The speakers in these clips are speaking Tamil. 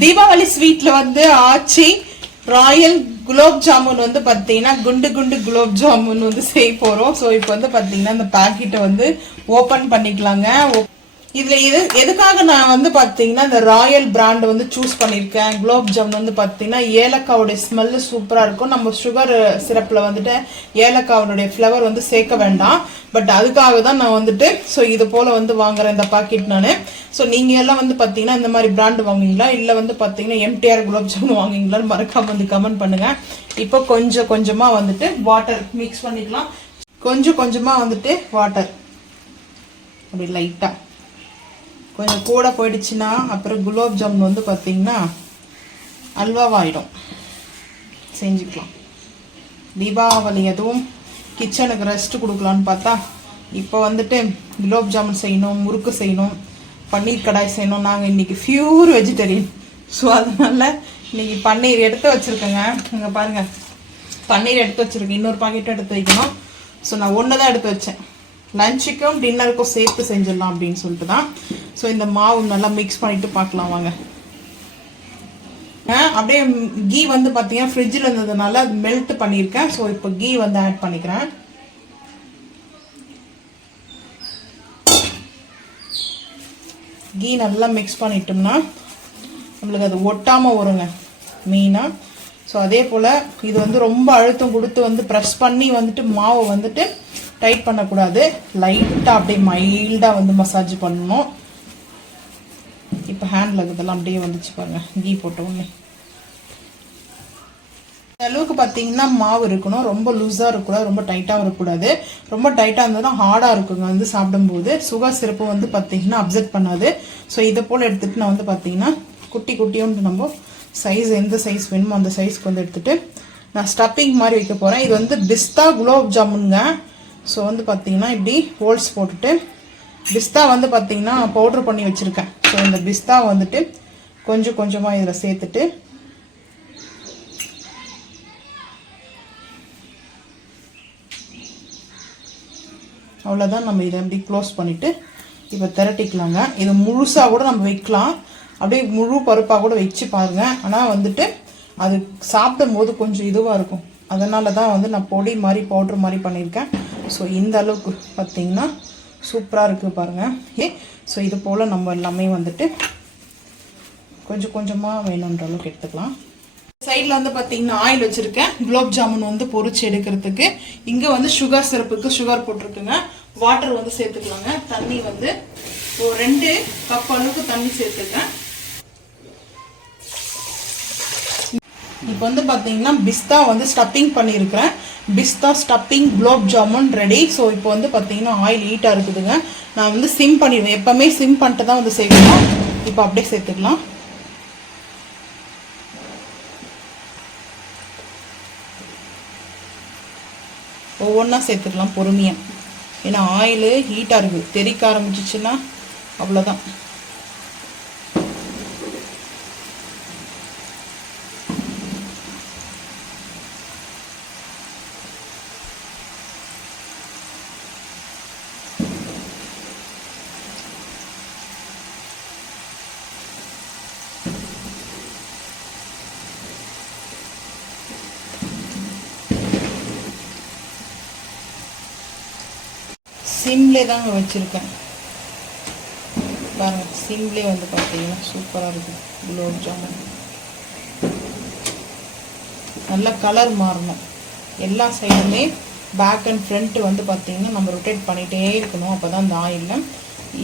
தீபாவளி ஸ்வீட்ல வந்து ஆச்சி ராயல் குலோப் ஜாமுன் வந்து பாத்தீங்கன்னா குண்டு குண்டு குலோப் ஜாமுன் வந்து செய்ய போறோம். ஸோ இப்போ வந்து பாத்தீங்கன்னா இந்த பாக்கெட்டை வந்து ஓபன் பண்ணிக்கலாங்க. இதுல எதுக்காக நான் வந்து பாத்தீங்கன்னா இந்த ராயல் பிராண்ட் வந்து சூஸ் பண்ணிருக்கேன். குலோப் ஜாமுன் வந்து பாத்தீங்கன்னா ஏலக்காவுடைய ஸ்மெல் சூப்பரா இருக்கும். நம்ம சுகர் சிரப்ல வந்துட்டு ஏலக்காவுடைய ஃபிளவர் வந்து சேர்க்க வேண்டாம். பட் அதுக்காக தான் நான் வந்துட்டு ஸோ இது போல வந்து வாங்குறேன் இந்த பாக்கெட் நான். ஸோ நீங்க எல்லாம் வந்து பாத்தீங்கன்னா இந்த மாதிரி பிராண்ட் வாங்குவீங்களா இல்ல வந்து பாத்தீங்கன்னா எம்டிஆர் குலோப் ஜாமுன் வாங்குவீங்களான்னு மறக்காம வந்து கமெண்ட் பண்ணுங்க. இப்போ கொஞ்சம் கொஞ்சமா வந்துட்டு வாட்டர் மிக்ஸ் பண்ணிக்கலாம். கொஞ்சம் கொஞ்சமா வந்துட்டு வாட்டர் அப்படி லைட்டா கொஞ்சம் கூட போயிடுச்சுன்னா அப்புறம் குலோப் ஜாமுன் வந்து பார்த்தீங்கன்னா அல்வாவாயிடும். செஞ்சுக்கலாம். தீபாவளி எதுவும் கிச்சனுக்கு ரெஸ்ட் கொடுக்கலான்னு பார்த்தா இப்போ வந்துட்டு குலோப் ஜாமுன் செய்யணும், முறுக்கு செய்யணும், பன்னீர் கடாய் செய்யணும். நாங்கள் இன்னைக்கு பியூர் வெஜிடேரியன். ஸோ அதனால இன்னைக்கு பன்னீர் எடுத்து வச்சிருக்கேங்க. இங்கே பாருங்க, பன்னீர் எடுத்து வச்சிருக்கேன். இன்னொரு பாக்கெட்டும் எடுத்து வைக்கணும். ஸோ நான் ஒன்று தான் எடுத்து வச்சேன். லஞ்சுக்கும் டின்னருக்கும் சேர்த்து செஞ்சிடலாம் அப்படின்னு சொல்லிட்டு தான். ஸோ இந்த மாவு நல்லா மிக்ஸ் பண்ணிட்டு பார்க்கலாம் வாங்க. அப்படியே கீ வந்து பார்த்தீங்கன்னா ஃப்ரிட்ஜில் இருந்ததுனால அது மெல்ட் பண்ணியிருக்கேன். ஸோ இப்போ கீ வந்து ஆட் பண்ணிக்கிறேன். கீ நல்லா மிக்ஸ் பண்ணிட்டோம்னா நம்மளுக்கு அது ஒட்டாமல் வருங்க மெயினாக. ஸோ அதே போல் இது வந்து ரொம்ப அழுத்தம் கொடுத்து வந்து ப்ரெஸ் பண்ணி வந்துட்டு மாவை வந்துட்டு டைட் பண்ணக்கூடாது. லைட்டாக அப்படியே மைல்டாக வந்து மசாஜ் பண்ணணும். இப்போ ஹேண்டில் இதெல்லாம் அப்படியே வந்துச்சு பாருங்க கீ போட்ட உடனே. இந்த அளவுக்கு பார்த்தீங்கன்னா மாவு இருக்கணும். ரொம்ப லூஸாக இருக்கக்கூடாது, ரொம்ப டைட்டாகவும் இருக்கக்கூடாது. ரொம்ப டைட்டாக இருந்ததுன்னா ஹார்டாக இருக்குங்க வந்து சாப்பிடும்போது. சுகர் சிரப்பு வந்து பார்த்தீங்கன்னா அப்செட் பண்ணாது. ஸோ இதை போல் எடுத்துகிட்டு நான் வந்து பார்த்தீங்கன்னா குட்டி குட்டியோன்னு நம்ம சைஸ் எந்த சைஸ் வேணுமோ அந்த சைஸ்க்கு வந்து எடுத்துகிட்டு நான் ஸ்டப்பிங் மாதிரி வைக்க போகிறேன். இது வந்து பிஸ்தா குலோப் ஜாமுன்ங்க. ஸோ வந்து பார்த்தீங்கன்னா இப்படி ஹோல்ஸ் போட்டுட்டு பிஸ்தா வந்து பார்த்தீங்கன்னா பவுட்ரு பண்ணி வச்சுருக்கேன். ஸோ இந்த பிஸ்தா வந்துட்டு கொஞ்சம் கொஞ்சமாக இதில் சேர்த்துட்டு அவ்வளோதான். நம்ம இதை அப்படி க்ளோஸ் பண்ணிவிட்டு இப்போ திரட்டிக்கலாங்க. இது முழுசாக கூட நம்ம வைக்கலாம், அப்படியே முழு பருப்பாக கூட வச்சு பாருங்கள். ஆனால் வந்துட்டு அது சாப்பிடும் போது கொஞ்சம் இதுவாக இருக்கும். அதனால தான் வந்து நான் பொடி மாதிரி பவுட்ரு மாதிரி பண்ணியிருக்கேன். ஸோ இந்த அளவுக்கு பார்த்தீங்கன்னா சூப்பராக இருக்குது பாருங்கள். ஸோ இது போல் நம்ம எல்லாமே வந்துட்டு கொஞ்சம் கொஞ்சமாக வேணுன்ற அளவுக்கு எடுத்துக்கலாம். சைடில் வந்து பார்த்தீங்கன்னா ஆயில் வச்சுருக்கேன் குலோப் ஜாமுன் வந்து பொரிச்சு எடுக்கிறதுக்கு. இங்கே வந்து சுகர் சிரப்புக்கு சுகர் போட்டிருக்குங்க. வாட்டர் வந்து சேர்த்துக்கலாங்க. தண்ணி வந்து ஒரு 2 கப் அளவுக்கு தண்ணி சேர்த்துக்கேன். இப்போ வந்து பார்த்தீங்கன்னா பிஸ்தா வந்து ஸ்டப்பிங் பண்ணியிருக்கிறேன். Pista stuffing gulab jamun ready. So இப்போ வந்து பார்த்தீங்கன்னா ஆயில் ஹீட்டாக இருக்குதுங்க. நான் வந்து சிம் பண்ணிடுவேன். எப்போவுமே சிம் பண்ணிட்டு தான் வந்து சேர்க்கணும். இப்போ அப்படியே சேர்த்துக்கலாம். ஒவ்வொன்றா சேர்த்துக்கலாம் பொறுமையாக. ஏன்னா ஆயில் ஹீட்டாக இருக்குது. தெறிக்க ஆரம்பிச்சிச்சுன்னா அவ்வளோதான். சிம்லே தாங்க வச்சுருக்கேன் பாருங்கள். சிம்லே வந்து பார்த்தீங்கன்னா சூப்பராக இருக்குது குலோப் ஜாமுன். நல்லா கலர் மாறணும். எல்லா சைடுமே பேக் அண்ட் ஃப்ரண்ட் வந்து பார்த்தீங்கன்னா நம்ம ரொட்டேட் பண்ணிகிட்டே இருக்கணும். அப்போ தான் அந்த ஆயிலில்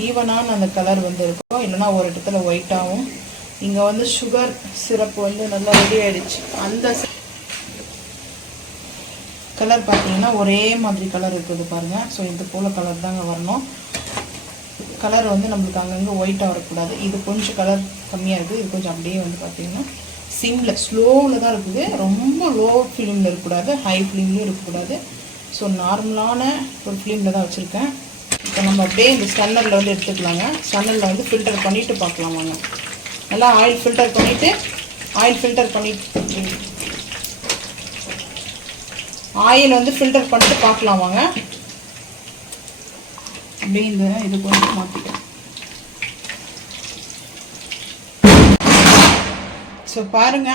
ஈவனான அந்த கலர் வந்து இருக்கும். இல்லைனா ஒரு இடத்துல ஒயிட்டாகவும். இங்கே வந்து சுகர் சிரப்பு வந்து நல்லா ரெடி ஆகிடுச்சு. அந்த கலர் பார்த்தீங்கன்னா ஒரே மாதிரி கலர் இருக்குது பாருங்கள். ஸோ இது போல் கலர் தாங்க வரணும். கலர் வந்து நம்மளுக்கு அங்கங்கே ஒயிட்டாக வரக்கூடாது. இது கொஞ்சம் கலர் கம்மியாக இருக்குது. இது கொஞ்சம் அப்படியே வந்து பார்த்தீங்கன்னா சிம்மில் ஸ்லோவில் தான் இருக்குது. ரொம்ப லோ ஃப்ளேமில் இருக்கக்கூடாது, ஹை ஃப்ளேம்லேயும் இருக்கக்கூடாது. ஸோ நார்மலான ஒரு ஃப்ளேமில் தான் வச்சுருக்கேன். இப்போ நம்ம அப்படியே இந்த ஸ்டன்னரில் வந்து எடுத்துக்கலாங்க. ஸ்டன்னரில் வந்து ஃபில்டர் பண்ணிவிட்டு பார்க்கலாம் வாங்க. நல்லா ஆயில் ஃபில்டர் பண்ணிவிட்டு ஆயில் வந்து ஃபில்டர் பண்ணிட்டு பார்க்கலாம் வாங்க. அப்படியே இந்த இது கொஞ்சம் மாற்றிட்டேன். ஸோ பாருங்க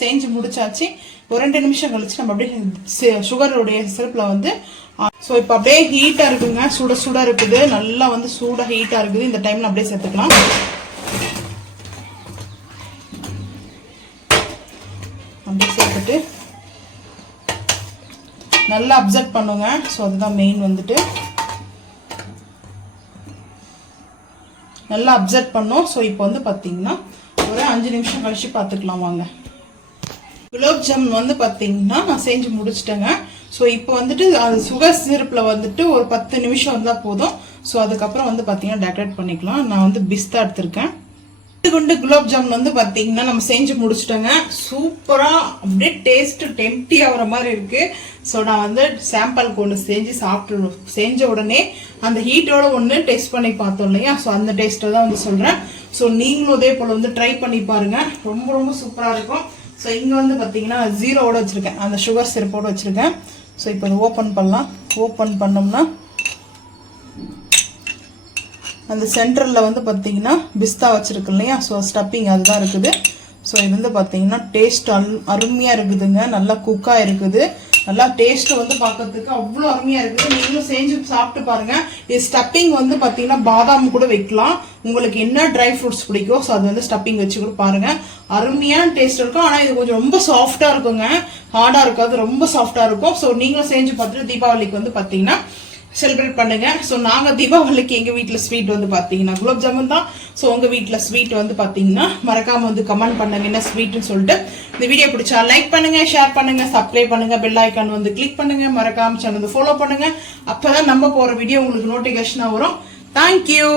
செஞ்சு முடிச்சாச்சு. ஒரு 2 நிமிஷம் கழிச்சு நம்ம அப்படியே சுகருடைய சிரப்பில் வந்து ஸோ இப்போ அப்படியே ஹீட்டாக இருக்குங்க, சுட சுட இருக்குது, நல்லா வந்து சூடாக ஹீட்டாக இருக்குது. இந்த டைமில் அப்படியே சேர்த்துக்கலாம். அப்படியே சேர்த்துட்டு நல்லா அப்சர்வ் பண்ணுங்க. ஸோ அதுதான் மெயின் வந்துட்டு நல்லா அப்சர்வ் பண்ணோம். ஸோ இப்போ வந்து பார்த்தீங்கன்னா ஒரு 5 நிமிஷம் கழிச்சு பார்த்துக்கலாம் வாங்க. குலோப் ஜாமுன் வந்து பார்த்தீங்கன்னா நான் செஞ்சு முடிச்சிட்டேங்க. ஸோ இப்போ வந்துட்டு அது சுகர் சிரப்பில் வந்துட்டு ஒரு 10 நிமிஷம் இருந்தால் போதும். ஸோ அதுக்கப்புறம் வந்து பார்த்தீங்கன்னா டெக்கரேட் பண்ணிக்கலாம். நான் வந்து பிஸ்தா எடுத்திருக்கேன். குண்டு குலோப் ஜாமுன் வந்து பார்த்தீங்கன்னா நம்ம செஞ்சு முடிச்சிட்டோங்க. சூப்பராக அப்படியே டேஸ்ட்டு டெம்ப்டி ஆகிற மாதிரி இருக்குது. ஸோ நான் வந்து சாம்பிளுக்கு ஒன்று செஞ்ச உடனே அந்த ஹீட்டோட ஒன்று டேஸ்ட் பண்ணி பார்த்தோம் இல்லையா, ஸோ அந்த டேஸ்ட்டை தான் வந்து சொல்கிறேன். ஸோ நீங்களும் அதே போல் வந்து ட்ரை பண்ணி பாருங்கள், ரொம்ப ரொம்ப சூப்பராக இருக்கும். ஸோ இங்கே வந்து பார்த்தீங்கன்னா 0ஓட வச்சுருக்கேன், அந்த சுகர் சிரப்போடு வச்சுருக்கேன். ஸோ இப்போ அதை ஓப்பன் பண்ணலாம். ஓப்பன் பண்ணோம்னா அந்த சென்டரில் வந்து பார்த்தீங்கன்னா பிஸ்தா வச்சுருக்கு இல்லையா, ஸோ ஸ்டப்பிங் அதுதான் இருக்குது. ஸோ இது வந்து பார்த்தீங்கன்னா டேஸ்ட் அருமையாக இருக்குதுங்க, நல்லா குக்காக இருக்குது, நல்லா டேஸ்ட்டு வந்து பார்க்கறதுக்கு அவ்வளோ அருமையாக இருக்குது. நீங்களும் செஞ்சு சாப்பிட்டு பாருங்கள். இது ஸ்டப்பிங் வந்து பார்த்தீங்கன்னா பாதாம் கூட வைக்கலாம், உங்களுக்கு என்ன ட்ரை ஃப்ரூட்ஸ் பிடிக்கும் ஸோ அது வந்து ஸ்டப்பிங் வச்சு கூட பாருங்கள், அருமையான டேஸ்ட் இருக்கும். ஆனால் இது கொஞ்சம் ரொம்ப சாஃப்டாக இருக்குங்க, ஹார்டாக இருக்காது, ரொம்ப சாஃப்டாக இருக்கும். ஸோ நீங்களும் செஞ்சு பார்த்துட்டு தீபாவளிக்கு வந்து பார்த்தீங்கன்னா செலிப்ரேட் பண்ணுங்க. ஸோ நாங்கள் தீபாவளிக்கு எங்கள் வீட்டில் ஸ்வீட் வந்து பார்த்தீங்கன்னா குலோப் ஜாமுன் தான். ஸோ உங்கள் வீட்டில் ஸ்வீட் வந்து பார்த்தீங்கன்னா மறக்காமல் வந்து கமெண்ட் பண்ணுங்க என்ன ஸ்வீட்னு சொல்லிட்டு. இந்த வீடியோ பிடிச்சா லைக் பண்ணுங்க, ஷேர் பண்ணுங்க, சப்ஸ்கிரைப் பண்ணுங்க, பெல் ஐக்கான் வந்து கிளிக் பண்ணுங்க, மறக்காம சேனல் வந்து ஃபாலோ பண்ணுங்க. அப்பதான் நம்ம போகிற வீடியோ உங்களுக்கு நோட்டிஃபிகேஷனாக வரும். தேங்க்யூ.